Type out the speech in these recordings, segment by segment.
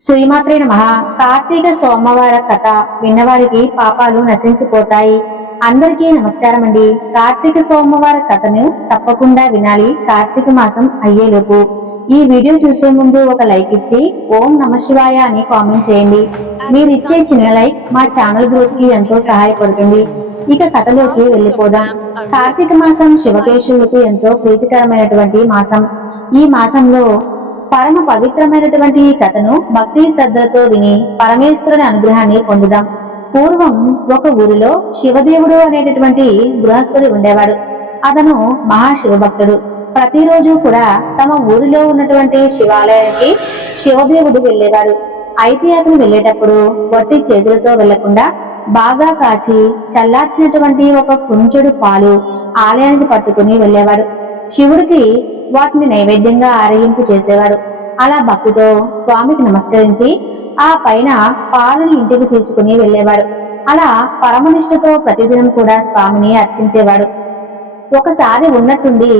శ్రీమాత్రే నమః. కార్తీక సోమవార కథ విన్నవారికి పాపాలు నశించిపోతాయి. అందరికీ నమస్కారం అండి. కార్తీక సోమవార కథను తప్పకుండా వినాలి. కార్తీక మాసం అయ్యేలోపు ఈ వీడియో చూసే ముందు ఒక లైక్ ఇచ్చి ఓం నమః శివాయ అని కామెంట్ చేయండి. మీరు ఇచ్చే చిన్న లైక్ మా ఛానల్ గ్రోత్ కి ఎంతో సహాయపడుతుంది. ఇక కథలోకి వెళ్ళిపోదాం. కార్తీక మాసం శివకేశవులకు ఎంతో ప్రీతికరమైనటువంటి మాసం. ఈ మాసంలో పరమ పవిత్రమైనటువంటి ఈ కథను భక్తి శ్రద్ధలతో విని పరమేశ్వరుని అనుగ్రహాన్ని పొందుదాం. పూర్వం ఒక ఊరిలో శివదేవుడు అనేటటువంటి గృహస్థుడు ఉండేవాడు. అతను మహాశివభక్తుడు. ప్రతిరోజు కూడా తమ ఊరిలో ఉన్నటువంటి శివాలయానికి శివదేవుడు వెళ్ళేవాడు. అయితే అతను వెళ్ళేటప్పుడు వట్టి చేతులతో వెళ్లకుండా బాగా కాచి చల్లార్చినటువంటి ఒక కుంచెడు పాలు ఆలయానికి పట్టుకుని వెళ్ళేవాడు. శివుడికి వాటిని నైవేద్యంగా ఆరగింపు చేసేవాడు. అలా భక్తితో స్వామికి నమస్కరించి ఆ పైన పాలను ఇంటికి తీసుకుని వెళ్ళేవాడు. అలా పరమనిష్టతో ప్రతిదినం కూడా స్వామిని అర్చించేవాడు. ఒకసారి ఉన్నట్టుండి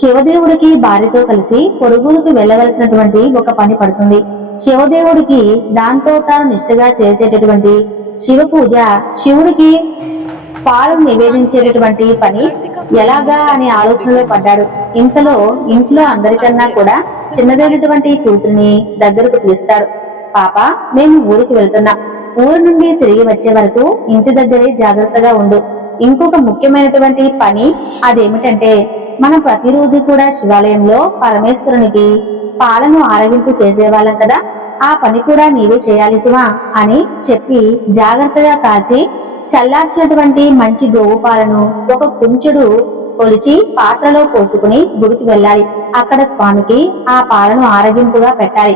శివదేవుడికి భార్యతో కలిసి పొరుగులకు వెళ్ళవలసినటువంటి ఒక పని పడుతుంది. శివదేవుడికి దాంతో తాను నిష్ఠగా చేసేటటువంటి శివ పూజ, శివుడికి పాలు నివేదించేటటువంటి పని ఎలాగా అనే ఆలోచనలో పడ్డాడు. ఇంతలో ఇంట్లో అందరికన్నా కూడా చిన్నదైనటువంటి కూతురిని దగ్గరకు పిలుస్తాడు. పాప, మేము ఊరికి వెళ్తున్నాం. ఊరు నుండి తిరిగి వచ్చే వరకు ఇంటి దగ్గరే జాగ్రత్తగా ఉండు. ఇంకొక ముఖ్యమైనటువంటి పని అదేమిటంటే, మనం ప్రతిరోజు కూడా శివాలయంలో పరమేశ్వరునికి పాలను ఆరగింపు చేసేవాళ్ళం కదా, ఆ పని కూడా నీవే చేయాలి సుమా అని చెప్పి జాగ్రత్తగా కాచి చల్లార్చినటువంటి మంచి గోవు పాలను ఒక కుంచెడు కొలిచి పాత్రలో పోసుకుని గుడికి వెళ్ళాలి. అక్కడ స్వామికి ఆ పాలను ఆరగింపుగా పెట్టాలి.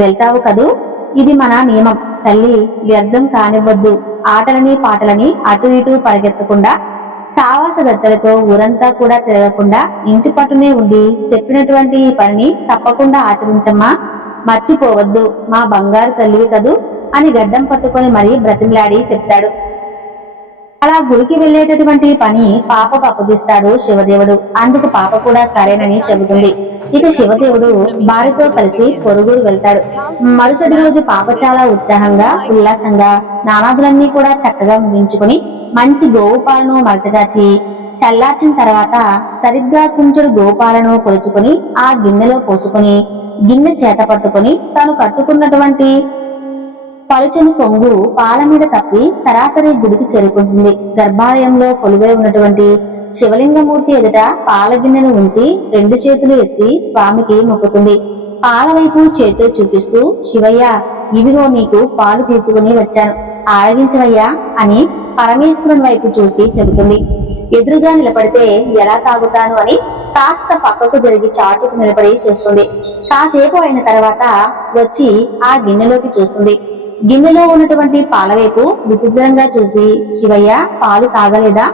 వెళ్తావు కదూ? ఇది మన నియమం తల్లి, వ్యర్థం కానివ్వద్దు. ఆటలని పాటలని అటు ఇటు పరిగెత్తకుండా సావాస దత్తలతో ఊరంతా కూడా తిరగకుండా ఇంటి పట్టునే ఉండి చెప్పినటువంటి ఈ పనిని తప్పకుండా ఆచరించమ్మా, మర్చిపోవద్దు. మా బంగారు తల్లివి కదూ అని గడ్డం పట్టుకొని మరీ బ్రతిమలాడి చెప్తాడు. అలా గుడికి వెళ్లేటటువంటి పని పాపకు అప్పగిస్తాడు శివదేవుడు. అందుకు పాప కూడా సరేనని చెబుతుంది. ఇక శివదేవుడు భార్యతో కలిసి పొరుగురు వెళ్తాడు. మరుసటి రోజు పాప చాలా ఉత్సాహంగా ఉల్లాసంగా స్నానాదులన్నీ కూడా చక్కగా ముగించుకుని మంచి గోవు పాలను మరచగాచి చల్లార్చిన తర్వాత సరిగ్గా కుంచెడు గోపాలను కొలుచుకుని ఆ గిన్నెలో పోసుకుని గిన్నె చేత పట్టుకుని తాను కట్టుకున్నటువంటి పలుచని కొంగు పాల మీద తప్పి సరాసరి గుడికి చేరుకుంటుంది. గర్భాలయంలో కొలువై ఉన్నటువంటి శివలింగమూర్తి ఎదుట పాల గిన్నెను ఉంచి రెండు చేతులు ఎత్తి స్వామికి మొక్కుతుంది. పాల వైపు చేతులు చూపిస్తూ, శివయ్య, ఇవిగో నీకు పాలు తీసుకుని వచ్చాను, ఆరగించవయ్యా అని పరమేశ్వరుని వైపు చూసి చెబుతుంది. ఎదురుగా నిలబడితే ఎలా తాగుతాను అని కాస్త పక్కకు జరిగి చాటుకు నిలబడి చూస్తుంది. కాసేపు అయిన తర్వాత వచ్చి ఆ గిన్నెలోకి చూస్తుంది. గిన్నెలో ఉన్నటువంటి పాల వైపు విచిత్రంగా చూసి, శివయ్య, పాలు తాగలేదా?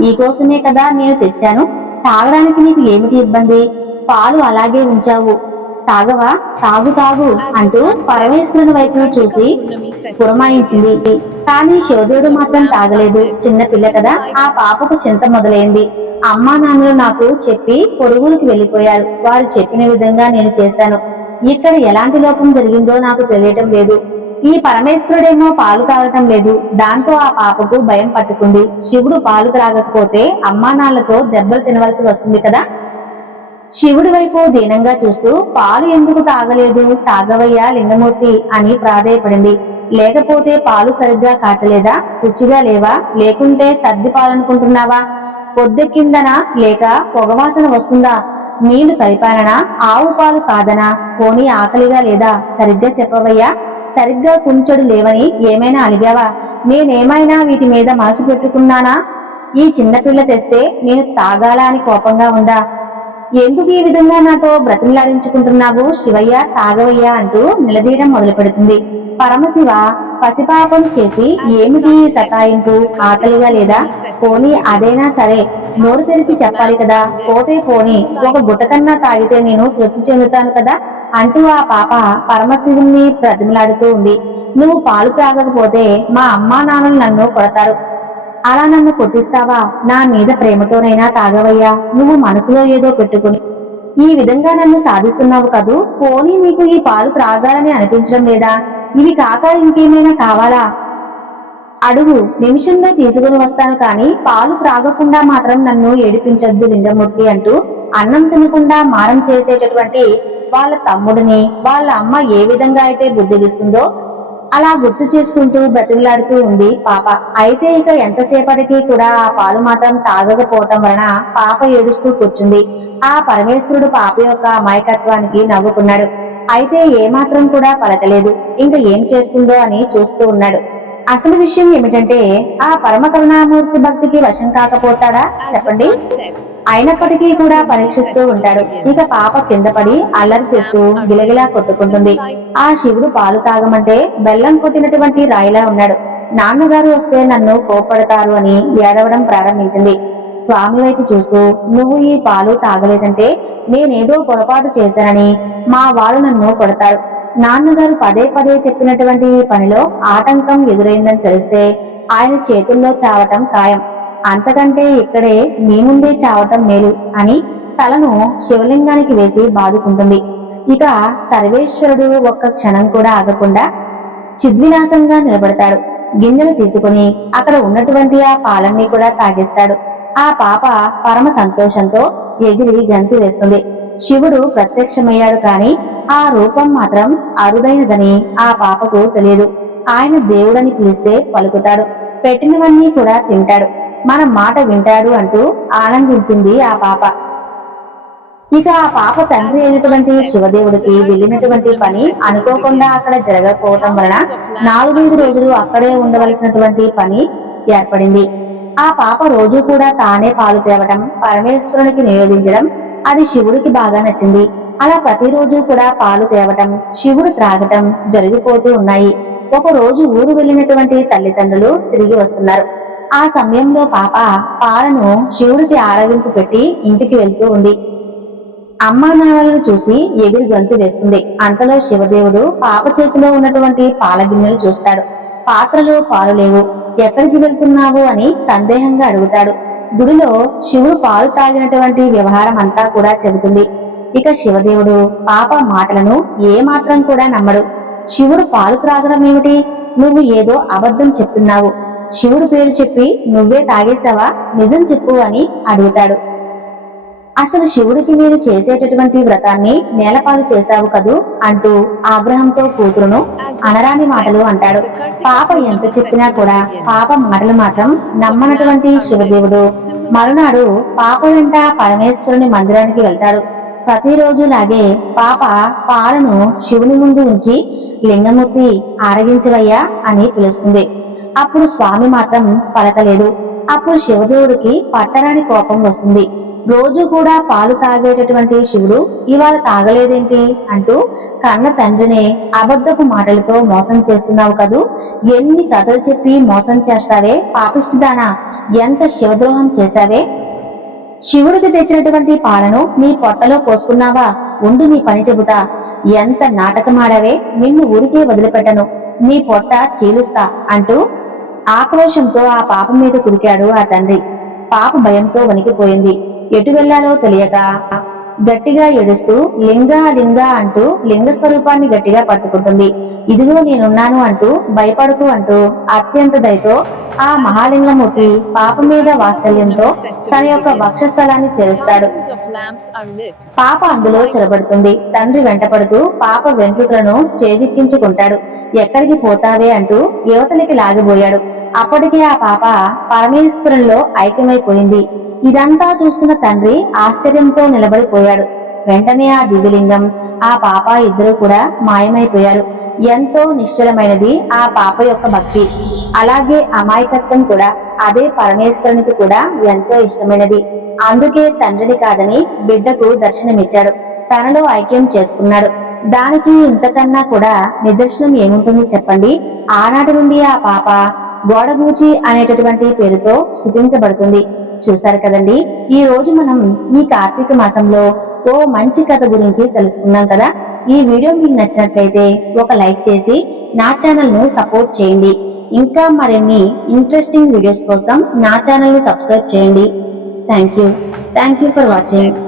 నీకోసమే కదా నేను తెచ్చాను. తాగడానికి నీకు ఏమిటి ఇబ్బంది? పాలు అలాగే ఉంచావు, తాగవా? తాగు తాగు అంటూ పరమేశ్వరుని వైపు చూసి పురమాయించింది. కానీ శివదేవుడు మాత్రం తాగలేదు. చిన్న పిల్ల కదా, ఆ పాపకు చింత మొదలైంది. అమ్మా నాన్నలు నాకు చెప్పి పొరుగురికి వెళ్లిపోయారు. వారు చెప్పిన విధంగా నేను చేశాను. ఇక్కడ ఎలాంటి లోపం జరిగిందో నాకు తెలియటం లేదు. ఈ పరమేశ్వరుడేమో పాలు తాగటం లేదు. దాంతో ఆ పాపకు భయం పట్టుకుంది. శివుడు పాలు త్రాగకపోతే అమ్మా నాన్నలతో దెబ్బలు తినవలసి వస్తుంది కదా. శివుడి వైపు దీనంగా చూస్తూ, పాలు ఎందుకు తాగలేదు? తాగవయ్యా లింగమూర్తి అని ప్రాధేయపడింది. లేకపోతే పాలు సరిగ్గా కాచలేదా? రుచిగా లేవా? లేకుంటే సర్ది పాలనుకుంటున్నావా? పొద్దెక్కిందనా? లేక పొగవాసన వస్తుందా? నీళ్లు కలిపాననా? ఆవు పాలు కాదనా? పోనీ ఆకలిగా లేదా? సరిగ్గా చెప్పవయ్యా. సరిగ్గా కుంచెడు లేవని ఏమైనా అలిగావా? నేనేమైనా వీటి మీద మనసు పెట్టుకున్నానా? ఈ చిన్నపిల్ల తెస్తే నేను తాగాలా అని కోపంగా ఉందా? ఎందుకు ఈ విధంగా నాతో బ్రతిమలాడించుకుంటున్నావు? శివయ్య, తాగవయ్యా అంటూ నిలదీయడం మొదలు పెడుతుంది. పరమశివ పసిపాపం చేసి ఏమిటి సతాయింపు? ఆకలిగా లేదా? పోనీ అదైనా సరే, నోరు తెరిచి చెప్పాలి కదా. పోతే పోనీ, ఒక గుట్టకన్నా తాగితే నేను తృప్తి చెందుతాను కదా అంటూ ఆ పాప పరమశివుణ్ణి బ్రతిమలాడుతూ ఉంది. నువ్వు పాలు తాగకపోతే మా అమ్మా నాన్నలు నన్ను కొడతారు. అలా నన్ను కొట్టిస్తావా? నా మీద ప్రేమతోనైనా తాగవయ్యా. నువ్వు మనసులో ఏదో పెట్టుకుని ఈ విధంగా నన్ను సాధిస్తున్నావు కదూ, పోనీ నీకు ఈ పాలు త్రాగాలని అనిపించడం లేదా? ఇవి కాక ఇంకేమైనా కావాలా? అడుగు, నిమిషంలో తీసుకుని వస్తాను, కానీ పాలు త్రాగకుండా మాత్రం నన్ను ఏడిపించొద్దు లింగమూర్తి అంటూ అన్నం తినకుండా మారం చేసేటటువంటి వాళ్ళ తమ్ముడిని వాళ్ళ అమ్మ ఏ విధంగా అయితే బుద్ధిగిస్తుందో అలా గుర్తు చేసుకుంటూ బ్రతిమలాడుతూ ఉంది పాప. అయితే ఇక ఎంతసేపటికి కూడా ఆ పాలు మాత్రం తాగకపోవటం వలన పాప ఏడుస్తూ కూర్చుంది. ఆ పరమేశ్వరుడు పాప యొక్క అమాయకత్వానికి నవ్వుకున్నాడు. అయితే ఏమాత్రం కూడా పలకలేదు. ఇంకా ఏం చేస్తుందో అని చూస్తూ ఉన్నాడు. అసలు విషయం ఏమిటంటే, ఆ పరమ కరుణామూర్తి భక్తికి వశం కాకపోతాడా చెప్పండి? అయినప్పటికీ కూడా పరీక్షిస్తూ ఉంటాడు. ఇక పాప కింద పడి అల్లరి చేస్తూ గిలగిలా కొట్టుకుంటుంది. ఆ శివుడు పాలు తాగమంటే బెల్లం కొట్టినటువంటి రాయిలా ఉన్నాడు. నాన్నగారు వస్తే నన్ను కోప్పడతారు అని ఏడవడం ప్రారంభించింది. స్వామి వైపు చూస్తూ, నువ్వు ఈ పాలు తాగలేదంటే నేనేదో పొరపాటు చేశానని మా వాళ్ళు నన్ను కొడతారు. నాన్నగారు పదే పదే చెప్పినటువంటి ఈ పనిలో ఆటంకం ఎదురైందని తెలిస్తే ఆయన చేతుల్లో చావటం ఖాయం. అంతకంటే ఇక్కడే నీ ముందే చావటం మేలు అని తలను శివలింగానికి వేసి బాదుకుంటుంది. ఇక సర్వేశ్వరుడు ఒక్క క్షణం కూడా ఆగకుండా చిద్విలాసంగా నిలబడతాడు. గిన్నెలు తీసుకుని అక్కడ ఉన్నటువంటి ఆ పాలన్నీ కూడా తాగేస్తాడు. ఆ పాప పరమ సంతోషంతో ఎగిరి గంతు వేస్తుంది. శివుడు ప్రత్యక్షమయ్యాడు, కాని ఆ రూపం మాత్రం అరుదైనదని ఆ పాపకు తెలియదు. ఆయన దేవుడని పిలిస్తే పలుకుతాడు, పెట్టినవన్నీ కూడా తింటాడు, మన మాట వింటాడు అంటూ ఆనందించింది ఆ పాప. ఇక ఆ పాప తండ్రి అయినటువంటి శివదేవుడికి వెళ్ళినటువంటి పని అనుకోకుండా అక్కడ జరగకపోవటం వలన 4-5 రోజులు అక్కడే ఉండవలసినటువంటి పని ఏర్పడింది. ఆ పాప రోజు కూడా తానే పాలు తేవటం, పరమేశ్వరునికి నివేదించడం అది శివుడికి బాగా నచ్చింది. అలా ప్రతిరోజు కూడా పాలు తేవటం, శివుడు త్రాగటం జరిగిపోతూ ఉన్నాయి. ఒక రోజు ఊరు వెళ్ళినటువంటి తల్లిదండ్రులు తిరిగి వస్తున్నారు. ఆ సమయంలో పాప పాలను శివుడికి ఆరగింపు పెట్టి ఇంటికి వెళ్తూ ఉంది. అమ్మా నాన్నలను చూసి ఎగిరి గంతు వేస్తుంది. అంతలో శివదేవుడు పాప చేతిలో ఉన్నటువంటి పాల గిన్నెలు చూస్తాడు. పాత్రలో పాలు లేవు. ఎక్కడికి వెళ్తున్నావు అని సందేహంగా అడుగుతాడు. గుడిలో శివుడు పాలు తాగినటువంటి వ్యవహారం అంతా కూడా చెబుతుంది. ఇక శివదేవుడు పాప మాటలను ఏమాత్రం కూడా నమ్మడు. శివుడు పాలు త్రాగడం ఏమిటి? నువ్వు ఏదో అబద్ధం చెప్తున్నావు. శివుడు పేరు చెప్పి నువ్వే తాగేశావా? నిజం చెప్పు అని అడుగుతాడు. అసలు శివుడికి మీరు చేసేటటువంటి వ్రతాన్ని నేలపాలు చేశావు కదూ అంటూ ఆగ్రహంతో కూతురును అనరాని మాటలు అంటాడు. పాప ఎంత చెప్పినా కూడా పాప మాటలు మాత్రం నమ్మనటువంటి శివదేవుడు మరునాడు పాప వెంట పరమేశ్వరుని మందిరానికి వెళ్తాడు. ప్రతిరోజులాగే పాప పాలను శివుని ముందు ఉంచి, లింగమూర్తి ఆరగించవయ్యా అని పిలుస్తుంది. అప్పుడు స్వామి మాత్రం పలకలేదు. అప్పుడు శివదేవుడికి పట్టరాని కోపం వస్తుంది. రోజు కూడా పాలు తాగేటటువంటి శివుడు ఇవాళ తాగలేదేంటి అంటూ కన్న తండ్రినే అబద్ధపు మాటలతో మోసం చేస్తున్నావు కదూ, ఎన్ని కథలు చెప్పి మోసం చేస్తావే పాపిష్టిదానా, ఎంత శివద్రోహం చేశావే. శివుడికి తెచ్చినటువంటి పాలను నీ పొట్టలో పోసుకున్నావా? ఉండు నీ పని చెబుతా. ఎంత నాటకమాడావే, నిన్ను ఊరికే వదిలిపెట్టను, నీ పొట్ట చీలుస్తా అంటూ ఆక్రోశంతో ఆ పాప మీద కురికాడు ఆ తండ్రి. పాప భయంతో వణికిపోయింది. ఎటు వెళ్లాలో తెలియక గట్టిగా ఏడుస్తూ లింగా లింగా అంటూ లింగ స్వరూపాన్ని గట్టిగా పట్టుకుంటుంది. ఇదిగో నేనున్నాను అంటూ భయపడుతూ అంటూ అత్యంత దయతో ఆ మహాలింగమూర్తి పాప మీద వాత్సల్యంతో తన యొక్క వక్షస్థలాన్ని చేరుస్తాడు. పాప అందులో చొరబడుతుంది. తండ్రి వెంటపడుతూ పాప వెంట్రుకలను చేజిక్కించుకుంటాడు. ఎక్కడికి పోతావే అంటూ యువతలికి లాగిపోయాడు. అప్పటికే ఆ పాప పరమేశ్వరంలో ఐక్యమైపోయింది. ఇదంతా చూస్తున్న తండ్రి ఆశ్చర్యంతో నిలబడిపోయాడు. వెంటనే ఆ దివ్యలింగం, ఆ పాప ఇద్దరు కూడా మాయమైపోయారు. ఎంతో నిశ్చలమైనది ఆ పాప యొక్క భక్తి, అలాగే అమాయకత్వం కూడా. అదే పరమేశ్వరునికి కూడా ఎంతో ఇష్టమైనది. అందుకే తండ్రిని కాదని బిడ్డకు దర్శనమిచ్చాడు, తనలో ఐక్యం చేసుకున్నాడు. దానికి ఇంతకన్నా కూడా నిదర్శనం ఏముంటుంది చెప్పండి. ఆనాటి నుండి ఆ పాప గోడగూచి అనేటటువంటి పేరుతో స్తుతించబడుతుంది. చూశారు కదండి, ఈ రోజు మనం ఈ కార్తీక మాసంలో ఓ మంచి కథ గురించి తెలుసుకున్నాం కదా. ఈ వీడియో మీకు నచ్చినట్లయితే ఒక లైక్ చేసి నా ఛానల్ ను సపోర్ట్ చేయండి. ఇంకా మరిన్ని ఇంట్రెస్టింగ్ వీడియోస్ కోసం నా ఛానల్ ని సబ్స్క్రైబ్ చేయండి. Thank you for watching.